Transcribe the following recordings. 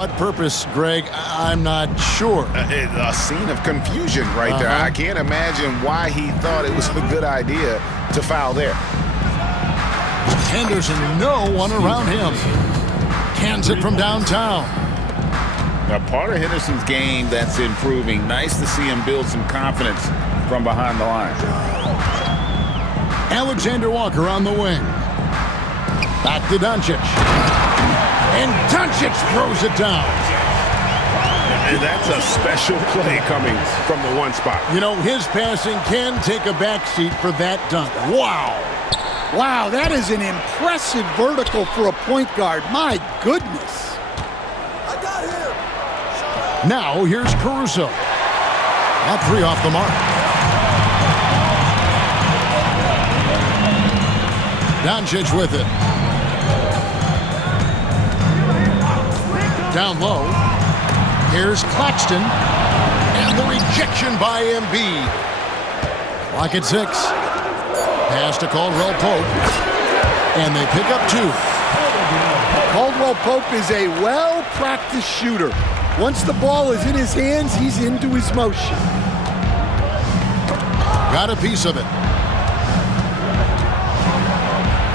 What purpose, Greg? I'm not sure. A scene of confusion right there. I can't imagine why he thought it was a good idea to foul there. Henderson, no one around him. Cans it from downtown. Now, part of Henderson's game that's improving. Nice to see him build some confidence from behind the line. Alexander Walker on the wing. Back to Doncic. And Doncic throws it down. And that's a special play coming from the one spot. You know, his passing can take a backseat for that dunk. Wow. Wow, that is an impressive vertical for a point guard. My goodness. I got him. Now here's Caruso. That three off the mark. Doncic with it. Down low. Here's Claxton. And the rejection by Embiid. Clock at 6. Pass to Caldwell Pope. And they pick up 2. Caldwell Pope is a well-practiced shooter. Once the ball is in his hands, he's into his motion. Got a piece of it.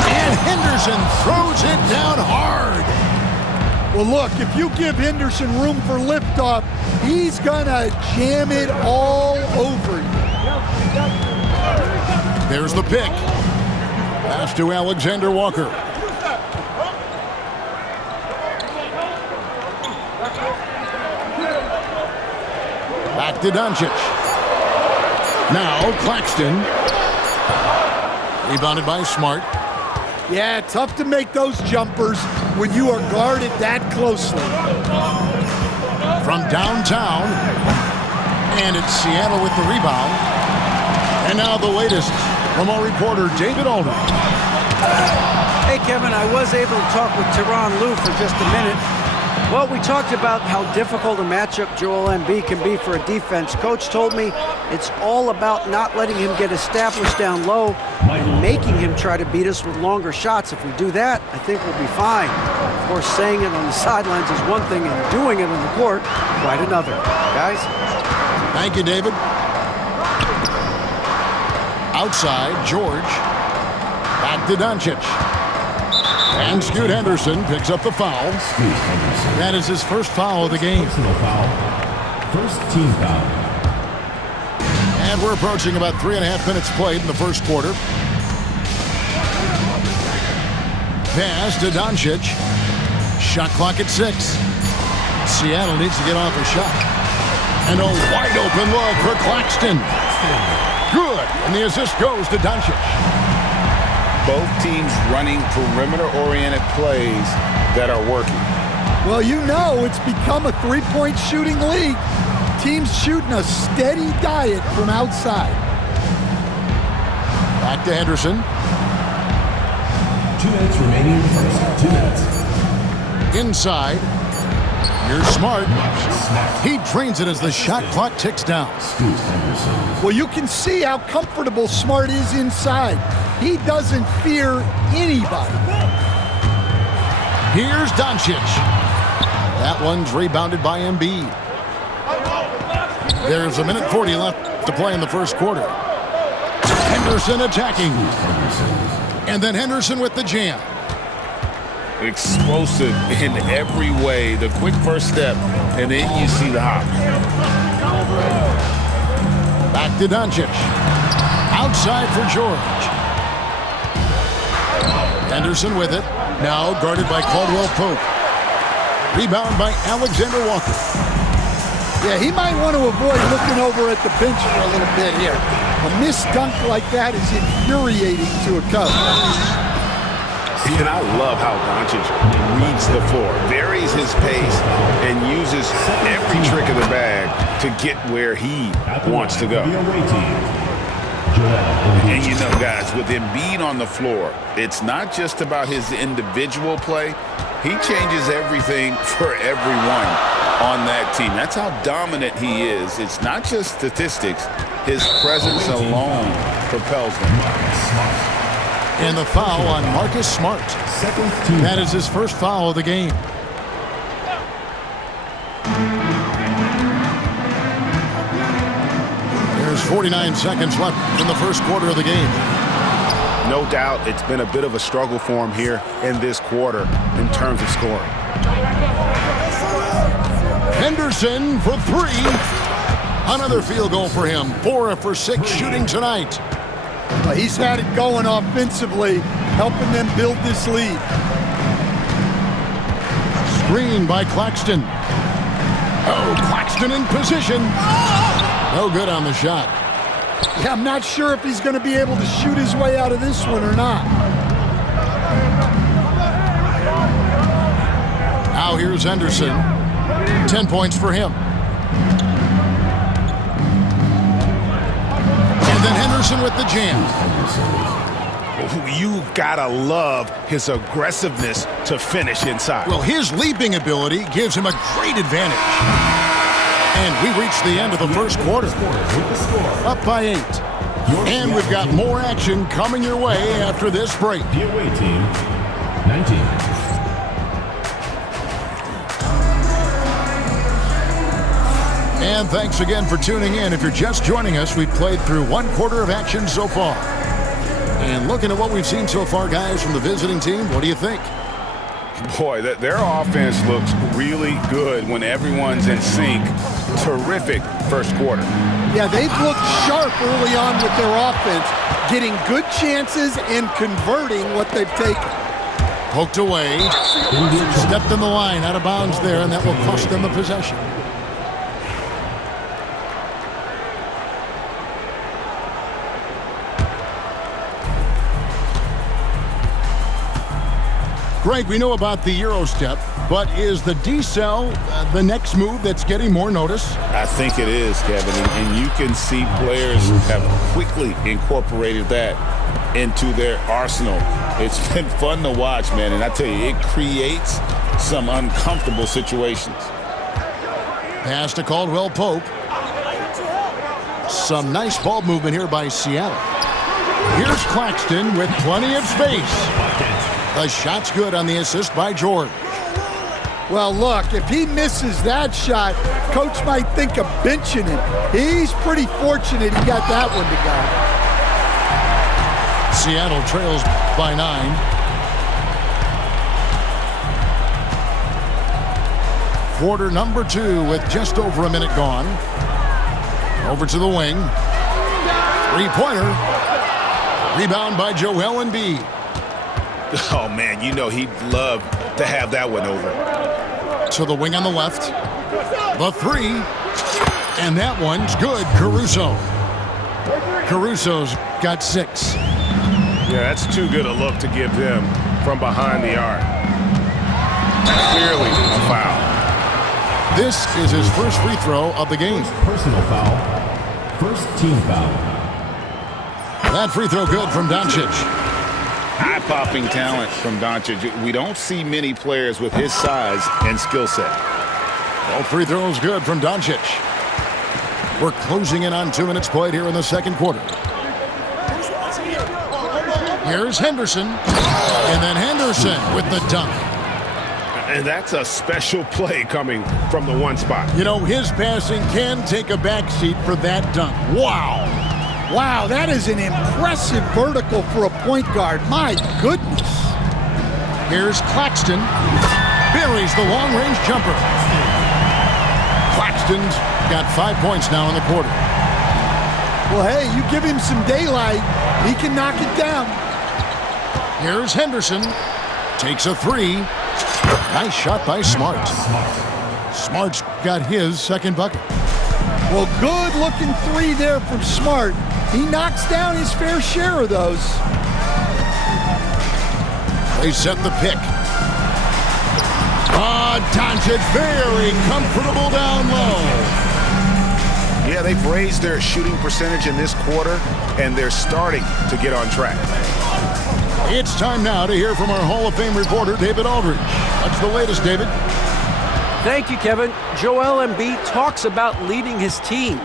And Henderson throws it down hard. Well, look, if you give Henderson room for liftoff, he's going to jam it all over you. There's the pick. Pass to Alexander Walker. Back to Doncic. Now Claxton. Rebounded by Smart. Yeah, tough to make those jumpers when you are guarded that closely. From downtown. And it's Seattle with the rebound. And now the latest from our reporter, David Aldridge. Hey, Kevin, I was able to talk with Tyronn Lue for just a minute. Well, we talked about how difficult a matchup Joel Embiid can be for a defense. Coach told me it's all about not letting him get established down low and making him try to beat us with longer shots. If we do that, I think we'll be fine. Of course, saying it on the sidelines is one thing and doing it on the court, quite another. Guys? Thank you, David. Outside, George. Back to Doncic. And Scoot Henderson picks up the foul. That is his first foul of the game. First team foul. And we're approaching about 3.5 minutes played in the first quarter. Pass to Doncic. Shot clock at 6. Seattle needs to get off a shot. And a wide open look for Claxton. Good. And the assist goes to Doncic. Both teams running perimeter-oriented plays that are working. Well, you know it's become a three-point shooting league. Teams shooting a steady diet from outside. Back to Henderson. 2 minutes remaining in the first. 2 minutes. Inside. Here's Smart. He drains it as the shot clock ticks down. Well, you can see how comfortable Smart is inside. He doesn't fear anybody. Here's Doncic. That one's rebounded by Embiid. There's 1:40 left to play in the first quarter. Henderson attacking. And then Henderson with the jam. Explosive in every way. The quick first step, and then you see the hop. Back to Doncic. Outside for George. Henderson with it. Now guarded by Caldwell Pope. Rebound by Alexander Walker. Yeah, he might want to avoid looking over at the bench for a little bit here. A missed dunk like that is infuriating to a coach. And I love how Doncic reads the floor, varies his pace, and uses every trick of the bag to get where he wants to go. And you know, guys, with Embiid on the floor, it's not just about his individual play. He changes everything for everyone on that team. That's how dominant he is. It's not just statistics. His presence alone propels them. And the foul on Marcus Smart. That is his first foul of the game. 49 seconds left in the first quarter of the game. No doubt it's been a bit of a struggle for him here in this quarter in terms of scoring. Henderson for three. Another field goal for him. 4 for 6 shooting tonight. Well, he's had it going offensively, helping them build this lead. Screen by Claxton. Oh, Claxton in position. No good on the shot. Yeah, I'm not sure if he's going to be able to shoot his way out of this one or not. Now here's Henderson. 10 points for him. And then Henderson with the jam. You've got to love his aggressiveness to finish inside. Well, his leaping ability gives him a great advantage. And we reach the end of the first quarter. Up by 8. And we've got more action coming your way after this break. The away team, 19. And thanks again for tuning in. If you're just joining us, we've played through 1 quarter of action so far. And looking at what we've seen so far, guys, from the visiting team, what do you think? Boy, their offense looks really good when everyone's in sync. Terrific first quarter. Yeah, they've looked sharp early on with their offense, getting good chances and converting what they've taken. Poked away. Stepped in the line, out of bounds there, and that will cost them the possession. Greg, we know about the Euro step, but is the D-cell the next move that's getting more notice? I think it is, Kevin, and you can see players have quickly incorporated that into their arsenal. It's been fun to watch, man, and I tell you, it creates some uncomfortable situations. Pass to Caldwell Pope. Some nice ball movement here by Seattle. Here's Claxton with plenty of space. The shot's good on the assist by George. Well, look, if he misses that shot, coach might think of benching him. He's pretty fortunate he got that one to go. Seattle trails by 9. Quarter number 2 with just over a minute gone. Over to the wing. 3-pointer. Rebound by Joel Embiid. Oh, man, you know he'd love to have that one over. To the wing on the left. The 3. And that one's good. Caruso. Caruso's got 6. Yeah, that's too good a look to give them from behind the arc. Clearly a foul. This is his first free throw of the game. Personal foul. First team foul. That free throw good from Doncic. Eye-popping talent from Doncic. We don't see many players with his size and skill set. Both free throws good from Doncic. We're closing in on 2 minutes played here in the second quarter. Here's Henderson. And then Henderson with the dunk. And that's a special play coming from the one spot. You know, his passing can take a backseat for that dunk. Wow. Wow, that is an impressive vertical for a point guard. My goodness. Here's Claxton. Buries the long-range jumper. Claxton's got 5 points now in the quarter. Well, hey, you give him some daylight, he can knock it down. Here's Henderson. Takes a 3. Nice shot by Smart. Smart's got his second bucket. Well, good-looking 3 there from Smart. He knocks down his fair share of those. They set the pick. Doncic very comfortable down low. Yeah, they've raised their shooting percentage in this quarter, and they're starting to get on track. It's time now to hear from our Hall of Fame reporter, David Aldridge. What's the latest, David? Thank you, Kevin. Joel Embiid talks about leading his team.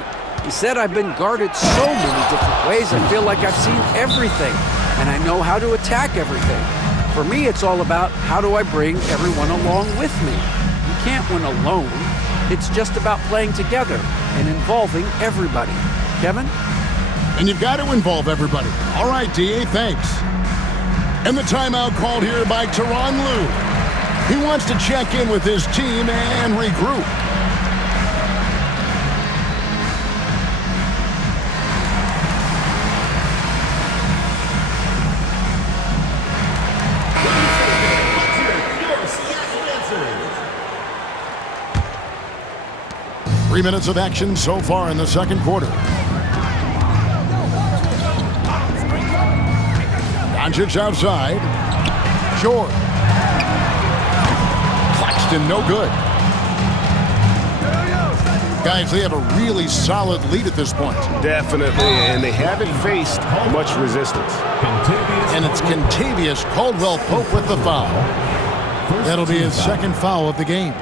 He said, "I've been guarded so many different ways. I feel like I've seen everything, and I know how to attack everything. For me, it's all about how do I bring everyone along with me. You can't win alone. It's just about playing together and involving everybody." Kevin? And you've got to involve everybody. All right, D.A., thanks. And the timeout called here by Tyronn Lue. He wants to check in with his team and regroup. Three minutes of action so far in the second quarter. Doncic outside. Short. Claxton no good. Guys, they have a really solid lead at this point. Definitely, and they haven't faced much resistance. And it's Kentavious Caldwell-Pope with the foul. That'll be his second foul of the game.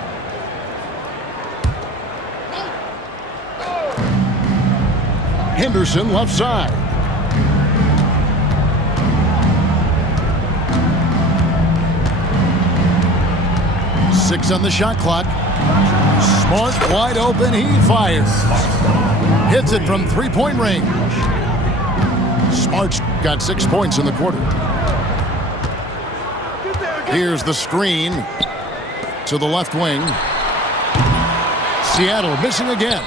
Henderson left side. Six on the shot clock. Smart wide open. He fires. Hits it from three-point range. Smart's got 6 points in the quarter. Here's the screen to the left wing. Seattle missing again.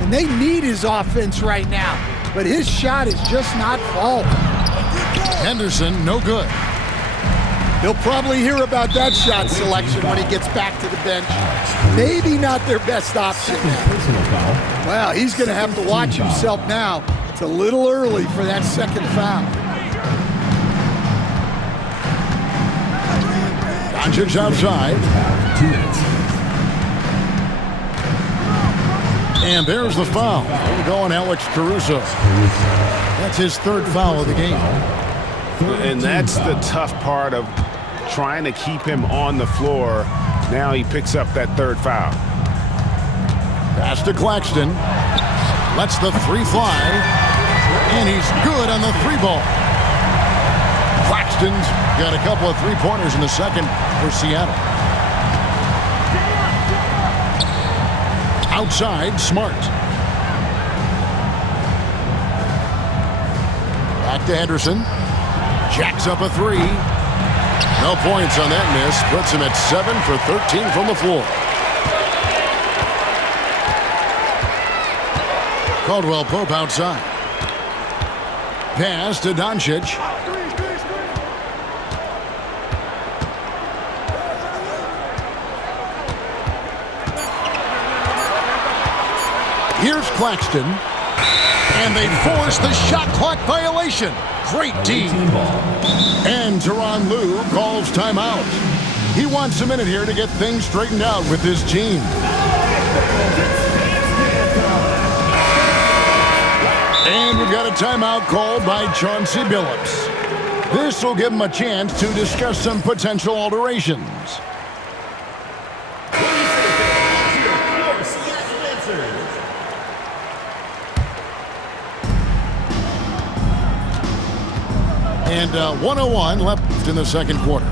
And they need his offense right now, but his shot is just not falling. Henderson, no good. He'll probably hear about that shot selection when he gets back to the bench. Maybe not their best option. Well, he's going to have to watch himself now. It's a little early for that second foul. Doncic outside. And there's the foul. Going Alex Caruso. That's his third foul of the game. And that's the tough part of trying to keep him on the floor. Now he picks up that third foul. Pass to Claxton. Lets the three fly. And he's good on the three ball. Claxton's got a couple of three-pointers in the second for Seattle. Outside, Smart. Back to Henderson. Jacks up a three. No points on that miss. Puts him at 7 for 13 from the floor. Caldwell-Pope outside. Pass to Doncic. Here's Claxton. And they force the shot clock violation. Great team. And Tyronn Lue calls timeout. He wants a minute here to get things straightened out with his team. And we've got a timeout called by Chauncey Billups. This will give him a chance to discuss some potential alterations. And 1:01 left in the second quarter.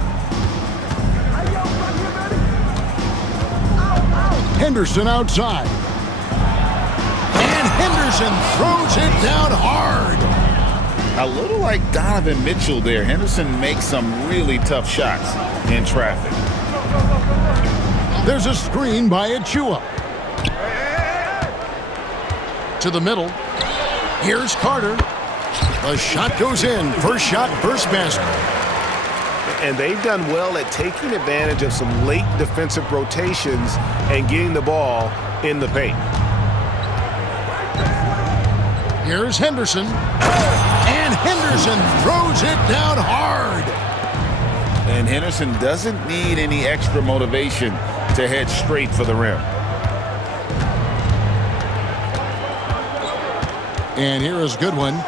Henderson outside. And Henderson throws it down hard. A little like Donovan Mitchell there. Henderson makes some really tough shots in traffic. There's a screen by Achua. To the middle. Here's Carter. The shot goes in. First shot, first basket. And they've done well at taking advantage of some late defensive rotations and getting the ball in the paint. Here's Henderson. And Henderson throws it down hard. And Henderson doesn't need any extra motivation to head straight for the rim. And here is Goodwin.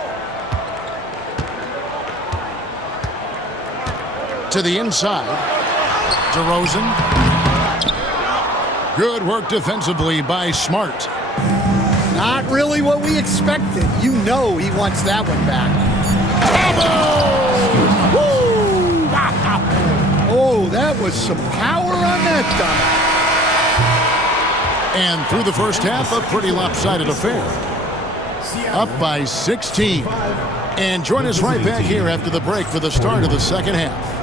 To the inside. DeRozan. Good work defensively by Smart. Not really what we expected. You know he wants that one back. Oh, that was some power on that dunk. And through the first half, a pretty lopsided affair. Up by 16. And join us right back here after the break for the start of the second half.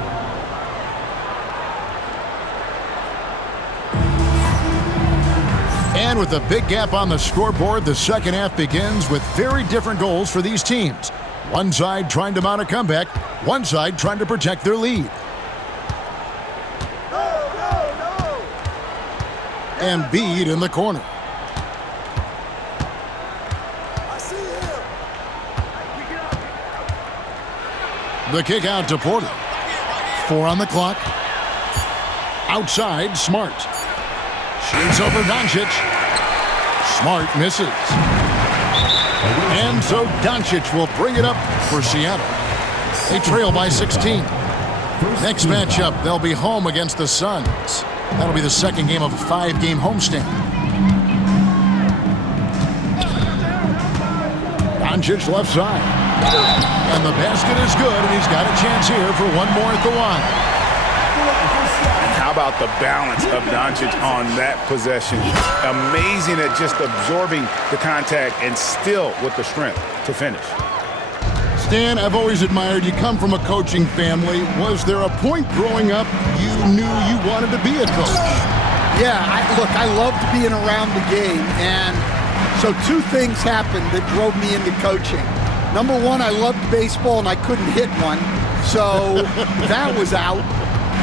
And with a big gap on the scoreboard, the second half begins with very different goals for these teams. One side trying to mount a comeback, one side trying to protect their lead. Embiid in the corner. The kick out to Porter. 4 on the clock. Outside, Smart. Shoots over Doncic. Smart misses. And so Doncic will bring it up for Seattle. They trail by 16. Next matchup, they'll be home against the Suns. That'll be the second game of a 5-game homestand. Doncic left side. And the basket is good, and he's got a chance here for one more at the line. How about the balance of Doncic on that possession? Amazing at just absorbing the contact and still with the strength to finish. Stan, I've always admired you. Come from a coaching family. Was there a point growing up you knew you wanted to be a coach? Yeah, I loved being around the game, and so 2 things happened that drove me into coaching. Number 1, I loved baseball, and I couldn't hit one, so that was out.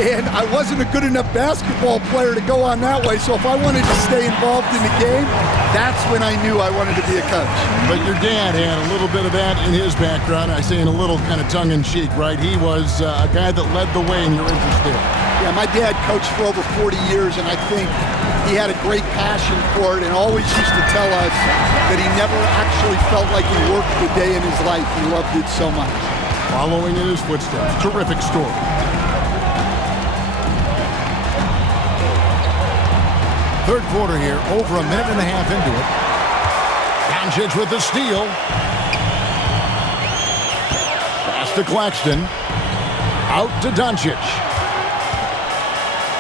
And I wasn't a good enough basketball player to go on that way, so if I wanted to stay involved in the game, that's when I knew I wanted to be a coach. But your dad had a little bit of that in his background. I say in a little kind of tongue-in-cheek, right? He was a guy that led the way in your interest there. Yeah, my dad coached for over 40 years, and I think he had a great passion for it and always used to tell us that he never actually felt like he worked a day in his life. He loved it so much. Following in his footsteps. Terrific story. Third quarter here, over a minute and a half into it. Doncic with the steal. Pass to Claxton. Out to Doncic.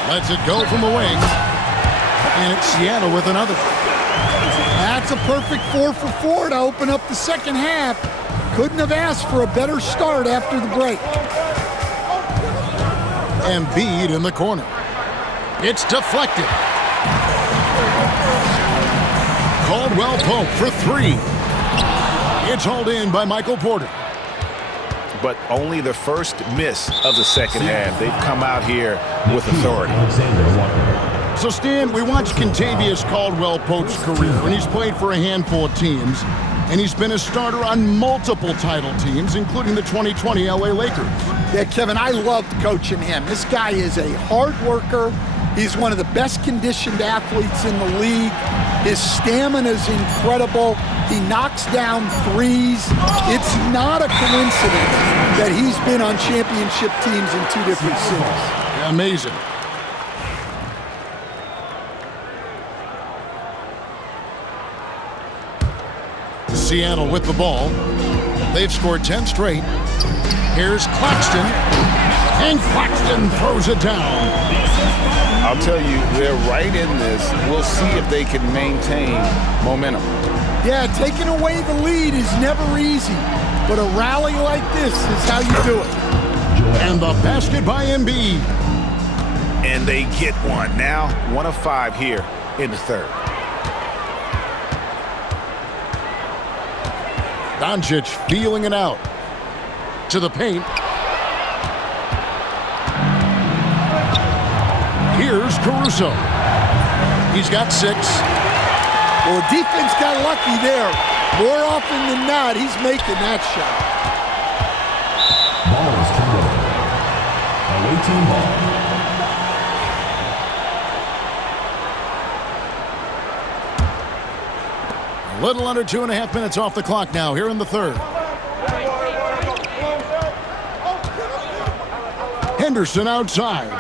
Lets it go from the wing. And it's Seattle with another. That's a perfect 4 for 4 to open up the second half. Couldn't have asked for a better start after the break. Embiid in the corner. It's deflected. Caldwell Pope for 3. It's hauled in by Michael Porter. But only the first miss of the second half. They've come out here with authority. So, Stan, we watched Kentavious Caldwell Pope's career, and he's played for a handful of teams, and he's been a starter on multiple title teams, including the 2020 LA Lakers. Yeah, Kevin, I loved coaching him. This guy is a hard worker. He's one of the best conditioned athletes in the league. His stamina is incredible. He knocks down threes. It's not a coincidence that he's been on championship teams in 2 different cities. Amazing. Seattle with the ball. They've scored 10 straight. Here's Claxton. And Claxton throws it down. I'll tell you, they're right in this. We'll see if they can maintain momentum. Yeah, taking away the lead is never easy, but a rally like this is how you do it. And the basket by Embiid. And they get one. Now 1 of 5 here in the third. Doncic feeling it out. To the paint. Here's Caruso. He's got 6. Well, the defense got lucky there. More often than not, he's making that shot. Ball is turned over. Away team ball. A little under 2.5 minutes off the clock now here in the third. Henderson outside.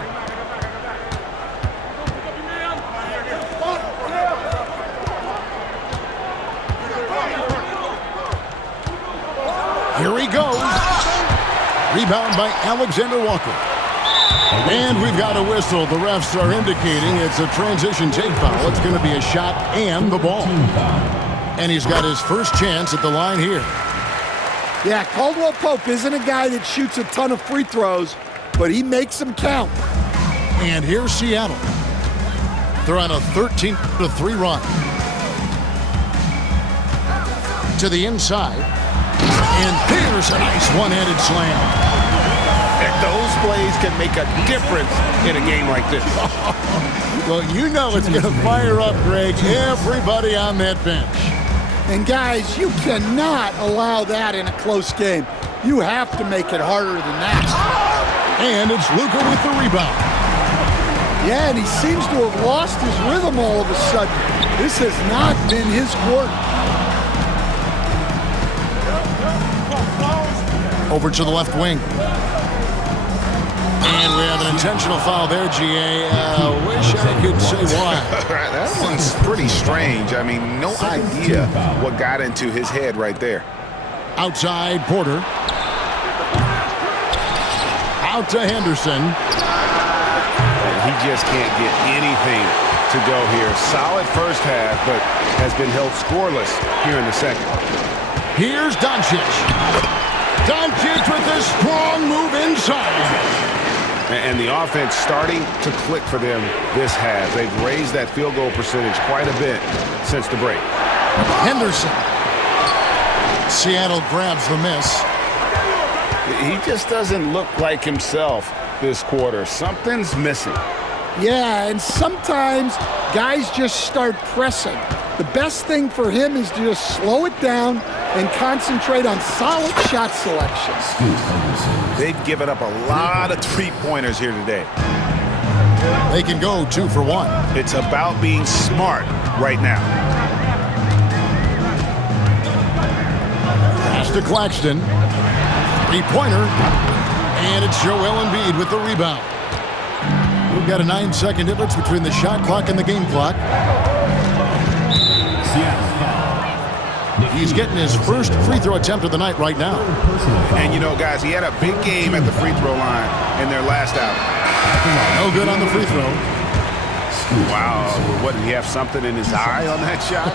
Here he goes. Rebound by Alexander Walker. And we've got a whistle. The refs are indicating it's a transition take foul. It's going to be a shot and the ball. And he's got his first chance at the line here. Yeah, Caldwell Pope isn't a guy that shoots a ton of free throws, but he makes them count. And here's Seattle. They're on a 13-3 run. To the inside. And there's a nice one-handed slam. Those plays can make a difference in a game like this. Well, you know it's going to fire up, Greg, everybody on that bench. And guys, you cannot allow that in a close game. You have to make it harder than that. And it's Luka with the rebound. Yeah, and he seems to have lost his rhythm all of a sudden. This has not been his quarter. Over to the left wing. And we have an intentional foul there, GA. Wish I could say why. That one's pretty strange. I mean, no idea what got into his head right there. Outside, Porter. Out to Henderson. And he just can't get anything to go here. Solid first half, but has been held scoreless here in the second. Here's Doncic. Doncic with a strong move inside. And the offense starting to click for them this half. They've raised that field goal percentage quite a bit since the break. Henderson. Seattle grabs the miss. He just doesn't look like himself this quarter. Something's missing. Yeah, and sometimes guys just start pressing. The best thing for him is to just slow it down and concentrate on solid shot selection. They've given up a lot of three-pointers here today. They can go 2 for 1. It's about being smart right now. Pass to Claxton. Three-pointer. And it's Joel Embiid with the rebound. We've got a 9-second difference between the shot clock and the game clock. He's getting his first free throw attempt of the night right now. And you know, guys, he had a big game at the free throw line in their last out. No good on the free throw. Wow. What, did he have something in his eye on that shot?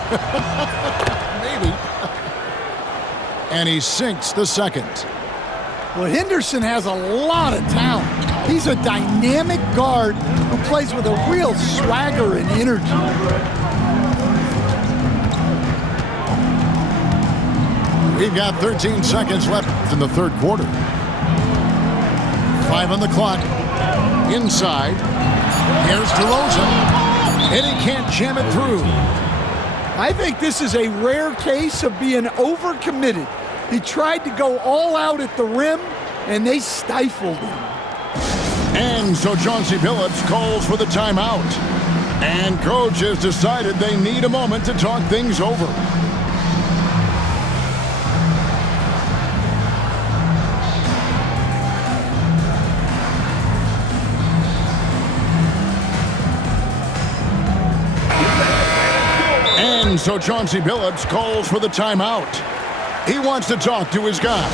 Maybe. And he sinks the second. Well, Henderson has a lot of talent. He's a dynamic guard who plays with a real swagger and energy. We've got 13 seconds left in the third quarter. 5 on the clock. Inside. Here's DeRozan. And he can't jam it through. I think this is a rare case of being overcommitted. He tried to go all out at the rim, and they stifled him. And so Chauncey Billups calls for the timeout. And coach has decided they need a moment to talk things over. And so Chauncey Billups calls for the timeout. He wants to talk to his guys.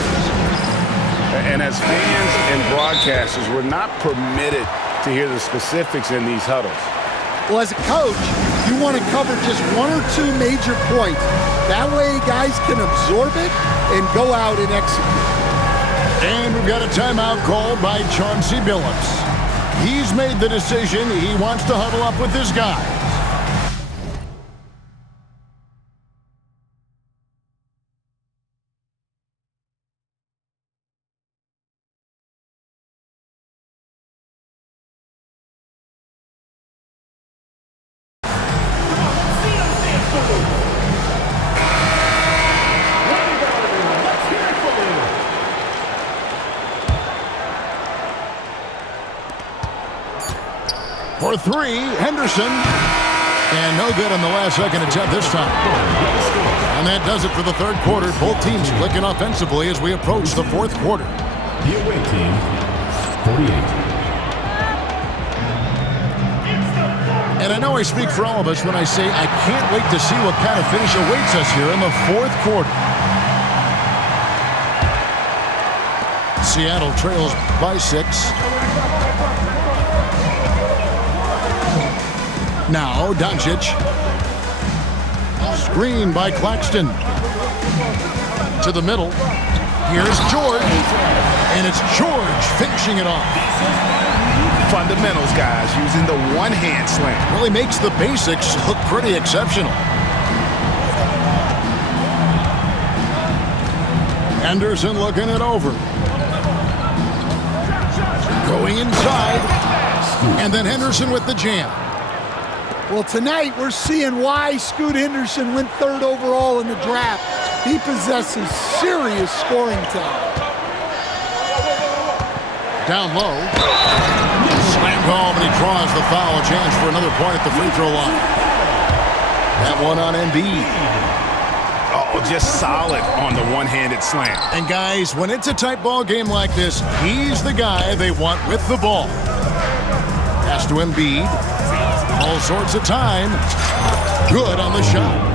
And as fans and broadcasters, we're not permitted to hear the specifics in these huddles. Well, as a coach, you want to cover just 1 or 2 major points. That way guys can absorb it and go out and execute. And we've got a timeout called by Chauncey Billups. He's made the decision. He wants to huddle up with his guys. For 3, Henderson. And no good on the last second attempt this time. And that does it for the third quarter. Both teams clicking offensively as we approach the fourth quarter. The away team, 48. And I know I speak for all of us when I say I can't wait to see what kind of finish awaits us here in the fourth quarter. Seattle trails by 6. Now, Doncic. Screen by Claxton. To the middle. Here's George. And it's George finishing it off. Fundamentals, guys, using the one-hand slam. Really makes the basics look pretty exceptional. Henderson looking it over. Going inside. And then Henderson with the jam. Well, tonight we're seeing why Scoot Henderson went 3rd overall in the draft. He possesses serious scoring talent. Down low. Slammed home, and he draws the foul. A chance for another point at the free throw line. That one on Embiid. Oh, just solid on the one-handed slam. And guys, when it's a tight ball game like this, he's the guy they want with the ball. Pass to Embiid. All sorts of time. Good on the shot.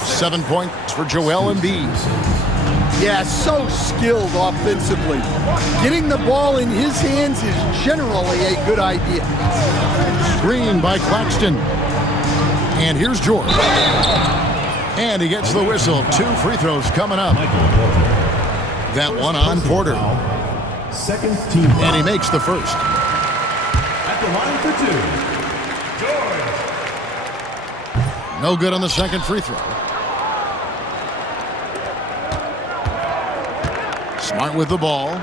7 points for Joel Embiid. Yeah, so skilled offensively. Getting the ball in his hands is generally a good idea. Screen by Claxton. And here's George. And he gets the whistle. 2 free throws coming up. That one on Porter. Second team. And he makes the first. At the line for 2. George. No good on the second free throw. Smart with the ball.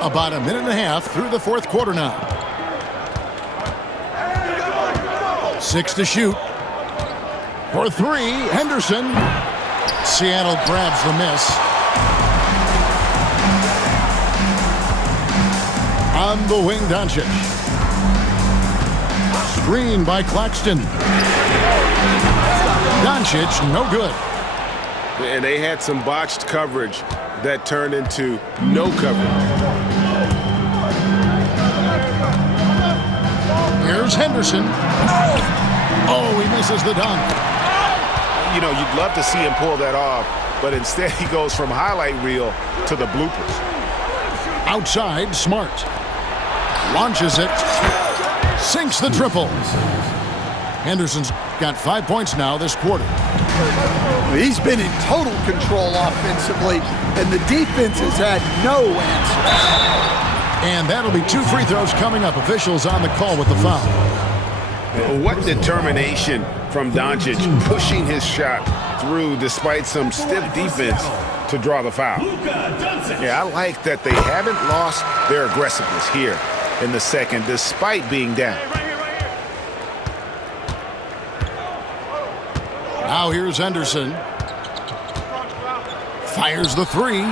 About a minute and a half through the 4th quarter now. 6 to shoot. For 3, Henderson. Seattle grabs the miss. On the wing, Doncic. Screen by Claxton. Doncic, no good. And they had some botched coverage that turned into no coverage. Here's Henderson. Oh, he misses the dunk. You know, you'd love to see him pull that off, but instead he goes from highlight reel to the bloopers. Outside, Smart. Launches it. Sinks the triple. Henderson's got 5 points now this quarter. He's been in total control offensively, and the defense has had no answer. And that'll be 2 free throws coming up. Officials on the call with the foul. What determination from Doncic, pushing his shot through despite some stiff defense to draw the foul. Yeah, I like that they haven't lost their aggressiveness here in the second despite being down. Now here's Henderson. Fires the 3.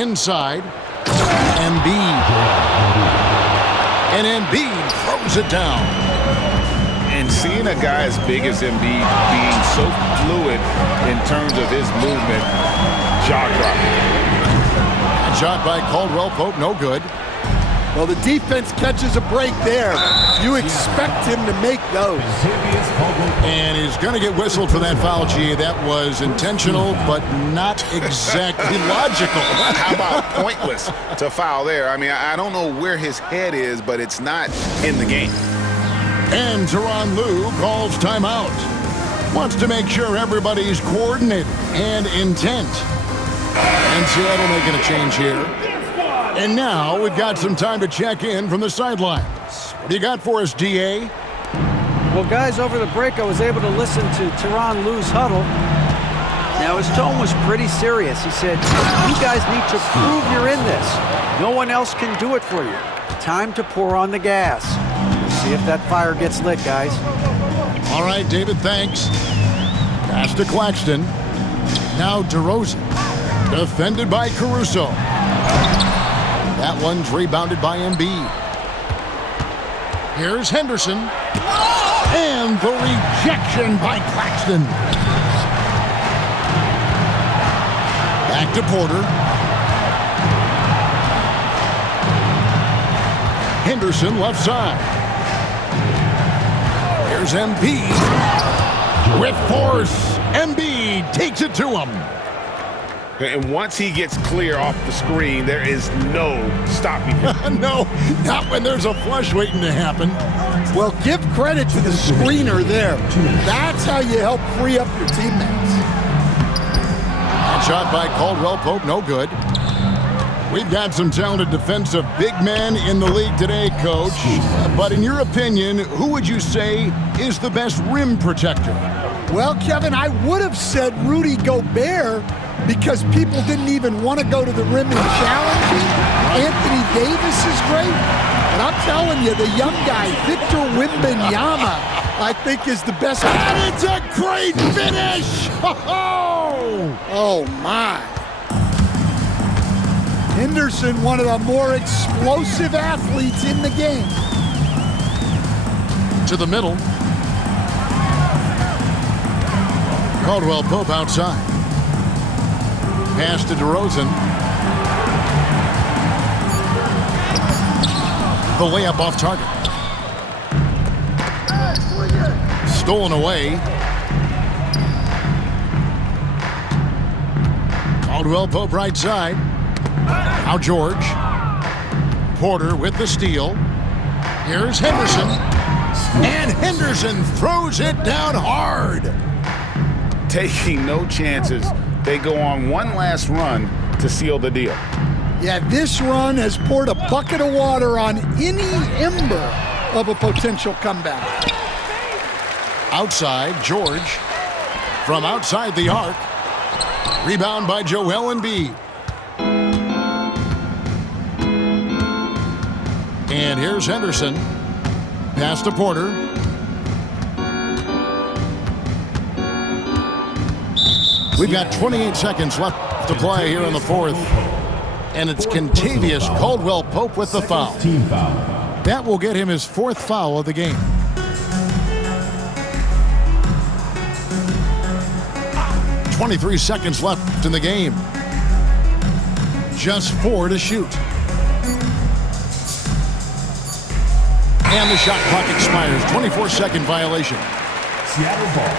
Inside. Embiid. And Embiid throws it down. And seeing a guy as big as Embiid being so fluid in terms of his movement, jaw-dropping. Shot by Caldwell Pope, no good. Well, the defense catches a break there. You expect him to make those. And he's going to get whistled for that foul, G. That was intentional, but not exactly logical. How about pointless to foul there? I mean, I don't know where his head is, but it's not in the game. And Tyronn Lue calls timeout. Wants to make sure everybody's coordinated and intent. And Seattle making a change here. And now we've got some time to check in from the sidelines. What do you got for us, DA? Well, guys, over the break, I was able to listen to Tyronn Lue's huddle. Now, his tone was pretty serious. He said, you guys need to prove you're in this. No one else can do it for you. Time to pour on the gas. See if that fire gets lit, guys. All right, David, thanks. Pass to Claxton. Now DeRozan. Defended by Caruso. That one's rebounded by Embiid. Here's Henderson. And the rejection by Claxton. Back to Porter. Henderson left side. Here's Embiid. With force, Embiid takes it to him. And once he gets clear off the screen, there is no stopping him. No, not when there's a flush waiting to happen. Well, give credit to the screener there. That's how you help free up your teammates. That shot by Caldwell Pope, no good. We've got some talented defensive big men in the league today, Coach. But in your opinion, who would you say is the best rim protector? Well, Kevin, I would have said Rudy Gobert because people didn't even want to go to the rim and challenge him. Anthony Davis is great. But I'm telling you, the young guy, Victor Wembanyama, I think is the best. And it's a great finish! Oh, my. Henderson, one of the more explosive athletes in the game. To the middle. Caldwell Pope outside. Pass to DeRozan. The layup off target. Stolen away. Caldwell Pope right side. Now George. Porter with the steal. Here's Henderson. And Henderson throws it down hard. Taking no chances. They go on one last run to seal the deal. Yeah, this run has poured a bucket of water on any ember of a potential comeback. Outside, George. From outside the arc. Rebound by Joel Embiid. And here's Henderson. Pass to Porter. We've got 28 seconds left to play here in the fourth. And it's Kentavious Caldwell Pope with the foul. Team foul. That will get him his fourth foul of the game. "23 seconds left in the game. Just 4 to shoot. And the shot clock expires. 24-second violation. Seattle ball.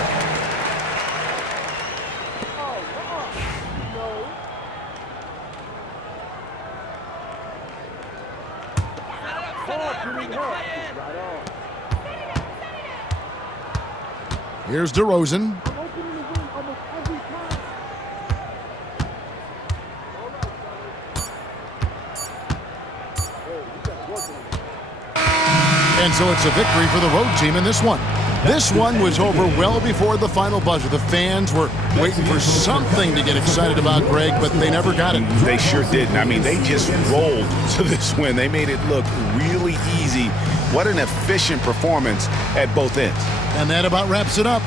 Here's DeRozan. And so it's a victory for the road team in this one. This one was over well before the final buzzer. The fans were waiting for something to get excited about, Greg, but they never got it. They sure didn't. I mean, they just rolled to this win. They made it look really easy. What an efficient performance at both ends. And that about wraps it up.